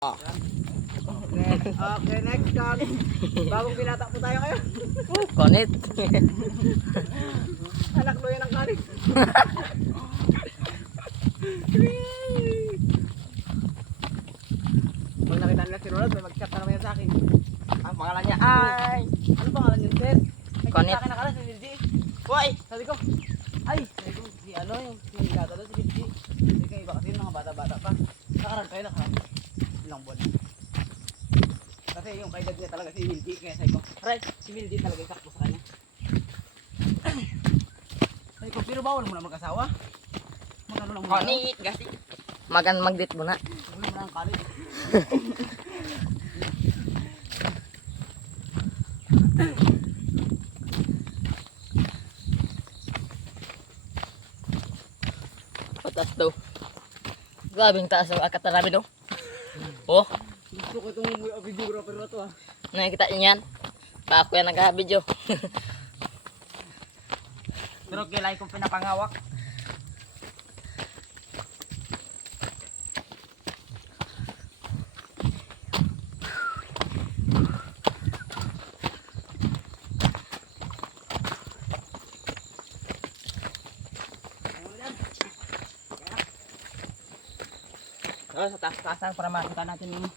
Okay, next cut. Bagong binata po tayo ngayon. Konit. Anak lo yan ang kanin. Pag nakita nila si Ronald, may mag-chat na naman yan sa akin. Ang pangalan niya ay... Ano pangalan niya, sir? Konit. Sa akin nakala si Bildi. Hoy! Sabi ko, sabi ko, si ano yung binata doon, si Bildi. Sabi ko, iba kasi yung mga bata-bata pa. Nakarang kayo, ilang buwan. Kasi yung kaedad niya talaga si Bildi, kaya sabi ko, right, si Bildi talaga yung sakto sa kanya. Sabi ko, pero bawal mo na mag-asawa. Magano lang mo na. Konit kasi. Magan mag-date muna. Wala mo na ang college. Patas daw. Grabing taas ang akatarami daw. Oh, Gusto ko itong videographer na to ha. nakikita niyo yan? Pa ako yan nag-video. Pero kilay kong pinapangawak. Sa taas-taasan para makita natin yung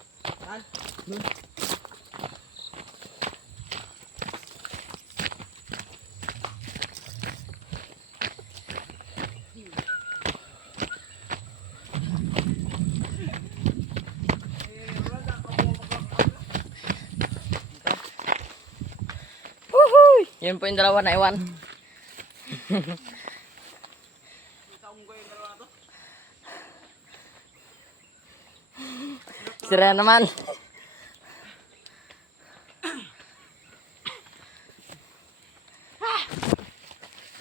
Woohoo! Yun po yung dalawa na iwan. Sira naman.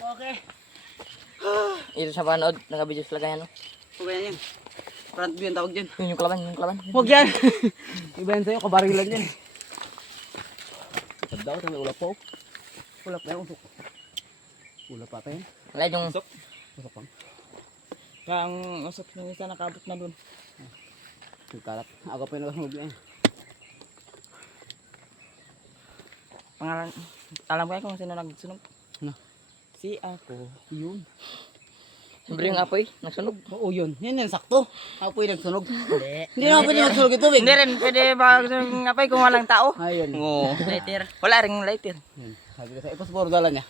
okay. Ito sa panood, naka-video sila ganyan. No? Okay yan. Front view ang tawag dyan. Yun yung kalaban, yung kalaban. Huwag yan. Iba yan sa'yo, kabarilan yan. Daw, ito may ulap po. Ulap na yung usok. Ulap pa tayo. Wala yung... Usok pa. Ang usok ng isa nakabot na dun. Kalat. Ako pa yung nakasunod yan. Pangalan, alam ko kung sino nagsunog? Ano? Si ako. Yun. Siyempre yung apoy, nagsunog. Oo yun. Yan yan, sakto. Apoy nagsunog. Hindi. Hindi naman pwede magsunog ito, Big. Hindi rin, pwede ba yung apoy kung walang tao? Ayun. Oo. Lighter. Wala rin lighter. Yan. Sabi ko sa ipasboro dala niya.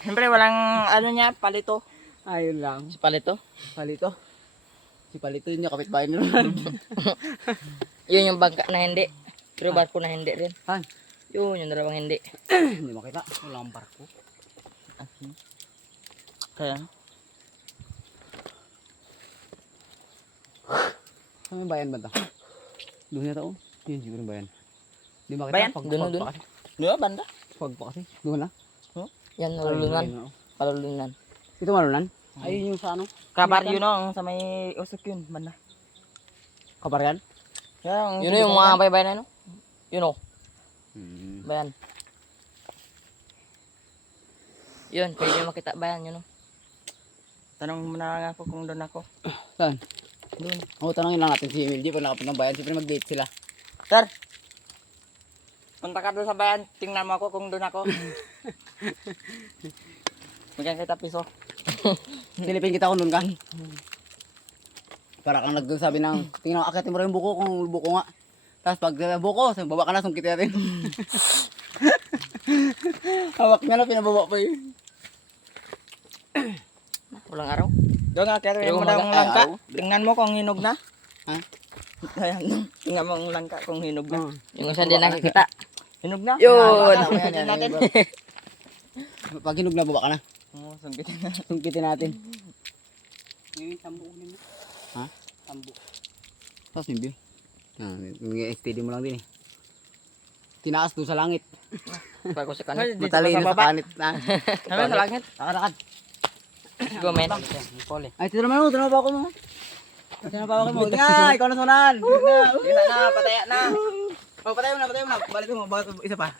Siyempre walang ano niya, palito. Ayun lang. Si palito. Palito. Si Palito yun yung kapitbahay ni Ronald. Yun yung bangka na hindi. Pero barko na hindi rin. Han? Yun, yung dalawang hindi. Hindi makita. Wala ang barko. Kaya? Saan yung bayan ba ito? Doon na ito. Yun siguro yung bayan. Hindi makita. Bayan? Pag Doon, pa doon. kasi. Di ba, banda? Pag pa kasi. Doon na. Yan, malulunan. Malulunan. Ito malunan? Ayun yung sa ano? Kabaryo no, sa may usok yun, banda. Kabaryan? Yun yung mga bayan na no? Yun o, bayan. Yun, pwede nyo makita bayan yun o. Tanong mo na nga ako kung doon ako. Saan? Doon. Oo, tanongin lang natin si Emil. Pag nakapit ng bayan, siyempre mag-date sila. Sir! Punta ka doon sa bayan, tingnan mo ako kung doon ako. Magyan kita piso. Silipin kita kung doon ka. Para kang nagsabi ng, tingnan mo, akitin mo rin yung buko kung buko nga. Tapos pag buko, sabi, baba ka na, sungkit natin. Hawak niya na, pinababa pa yun. Walang araw. Doon nga, kaya Yung mo na mga ang langka. Tingnan mo kung hinog na. Ha? Tingnan mo ang langka kung hinog na. Oo. Yung isa din nakikita. Hinog na? Yun! Sungkitin natin. Pag hinog na, baba ka na. Oo, sungkitin na. Sungkitin natin. Ngayon, tambo ulit na. Ha? Tambo. Tapos yung view. Steady mo lang din eh. Tinaas doon sa langit. Bago sa kanit. Matalino sa kanit. Sabi sa langit. Lakad. Go, men. Ay, tira naman mo. Tira pa ako mo. Tira pa ako mo. Nga, ikaw na sunan. Isa na, pataya na. Patay mo na. Balik mo. Isa pa.